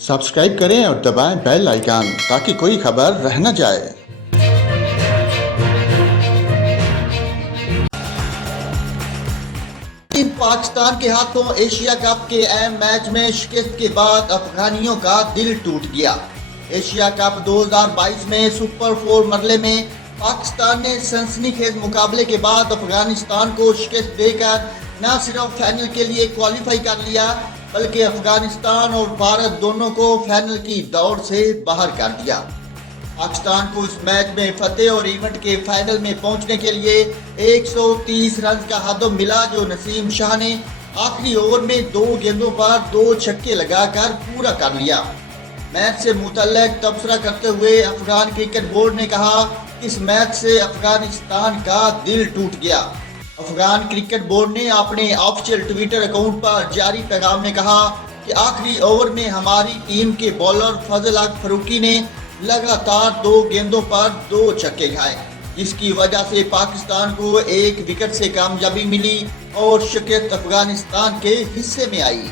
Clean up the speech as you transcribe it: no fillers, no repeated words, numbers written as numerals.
Subscribe करें और दबाएं बेल आइकन ताकि कोई खबर रह न जाए। पाकिस्तान के हाथों एशिया कप के अहम मैच में शिकस्त के बाद अफगानियों का दिल टूट गया। एशिया कप 2022 में सुपर 4 मरहले में पाकिस्तान ने सनसनीखेज मुकाबले के बाद अफगानिस्तान को शिकस्त देकर न सिर्फ फाइनल के लिए क्वालिफाई कर लिया बल्कि अफगानिस्तान और भारत दोनों को फाइनल की दौड़ से बाहर कर दिया। पाकिस्तान को इस मैच में फतेह और इवेंट के फाइनल में पहुंचने के लिए 130 रन का हदफ मिला, जो नसीम शाह ने आखिरी ओवर में 2 गेंदों पर 2 छक्के लगाकर पूरा कर लिया। मैच से मुतल्लिक तबसरा करते हुए अफगान क्रिकेट बोर्ड ने कहा कि इस मैच से अफगानिस्तान का दिल टूट गया। अफगान क्रिकेट बोर्ड ने अपने ऑफिशियल ट्विटर अकाउंट पर जारी पैगाम में कहा कि आखिरी ओवर में हमारी टीम के बॉलर फजल हक फारूकी ने लगातार 2 गेंदों पर 2 छक्के खाए, जिसकी वजह से पाकिस्तान को 1 विकेट से कामयाबी मिली और शिकस्त अफगानिस्तान के हिस्से में आई।